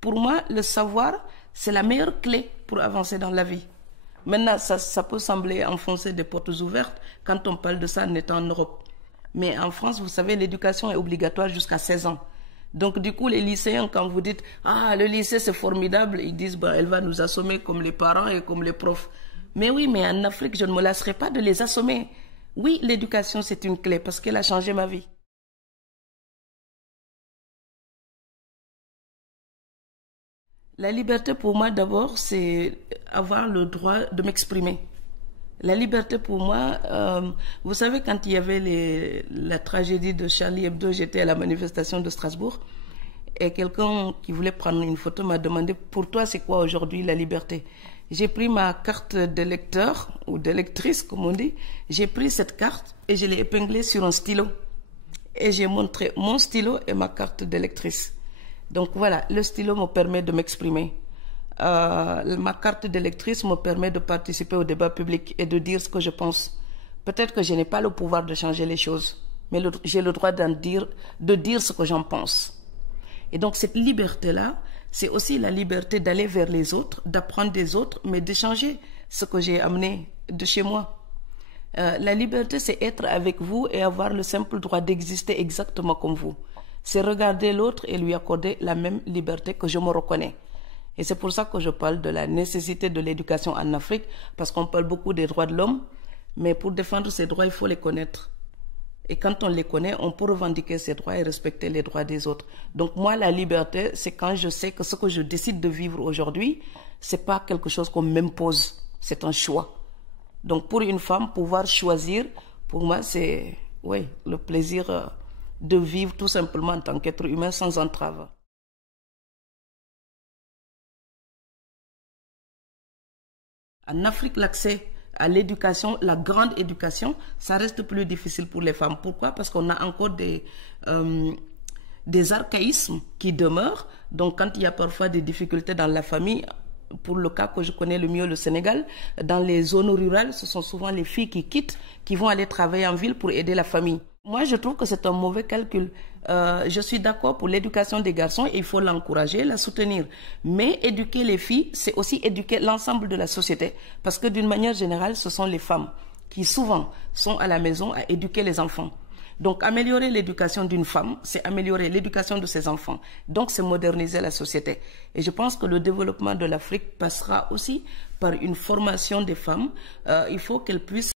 Pour moi, le savoir, c'est la meilleure clé pour avancer dans la vie. Maintenant, ça peut sembler enfoncer des portes ouvertes quand on parle de ça en étant en Europe. Mais en France, vous savez, l'éducation est obligatoire jusqu'à 16 ans. Donc du coup, les lycéens, quand vous dites « Ah, le lycée, c'est formidable », ils disent bah, « Elle va nous assommer comme les parents et comme les profs ». Mais oui, mais en Afrique, je ne me lasserai pas de les assommer. Oui, l'éducation, c'est une clé parce qu'elle a changé ma vie. La liberté pour moi d'abord, c'est avoir le droit de m'exprimer. La liberté pour moi, vous savez quand il y avait la tragédie de Charlie Hebdo, j'étais à la manifestation de Strasbourg et quelqu'un qui voulait prendre une photo m'a demandé pour toi c'est quoi aujourd'hui la liberté. J'ai pris ma carte d'électeur ou d'électrice comme on dit, j'ai pris cette carte et je l'ai épinglée sur un stylo et j'ai montré mon stylo et ma carte d'électrice. Donc voilà, le stylo me permet de m'exprimer. Ma carte d'électrice me permet de participer au débat public et de dire ce que je pense. Peut-être que je n'ai pas le pouvoir de changer les choses, mais j'ai le droit de dire ce que j'en pense. Et donc cette liberté-là, c'est aussi la liberté d'aller vers les autres, d'apprendre des autres, mais de changer ce que j'ai amené de chez moi. La liberté, c'est être avec vous et avoir le simple droit d'exister exactement comme vous. C'est regarder l'autre et lui accorder la même liberté que je me reconnais. Et c'est pour ça que je parle de la nécessité de l'éducation en Afrique, parce qu'on parle beaucoup des droits de l'homme, mais pour défendre ces droits, il faut les connaître. Et quand on les connaît, on peut revendiquer ces droits et respecter les droits des autres. Donc moi, la liberté, c'est quand je sais que ce que je décide de vivre aujourd'hui, c'est pas quelque chose qu'on m'impose, c'est un choix. Donc pour une femme, pouvoir choisir, pour moi, c'est oui, le plaisir de vivre tout simplement en tant qu'être humain sans entrave. En Afrique, l'accès à l'éducation, la grande éducation, ça reste plus difficile pour les femmes. Pourquoi? Parce qu'on a encore des archaïsmes qui demeurent. Donc quand il y a parfois des difficultés dans la famille, pour le cas que je connais le mieux, le Sénégal, dans les zones rurales, ce sont souvent les filles qui quittent, qui vont aller travailler en ville pour aider la famille. Moi, je trouve que c'est un mauvais calcul. Je suis d'accord pour l'éducation des garçons et il faut l'encourager, la soutenir. Mais éduquer les filles, c'est aussi éduquer l'ensemble de la société. Parce que d'une manière générale, ce sont les femmes qui souvent sont à la maison à éduquer les enfants. Donc améliorer l'éducation d'une femme, c'est améliorer l'éducation de ses enfants. Donc c'est moderniser la société. Et je pense que le développement de l'Afrique passera aussi par une formation des femmes. Il faut qu'elles puissent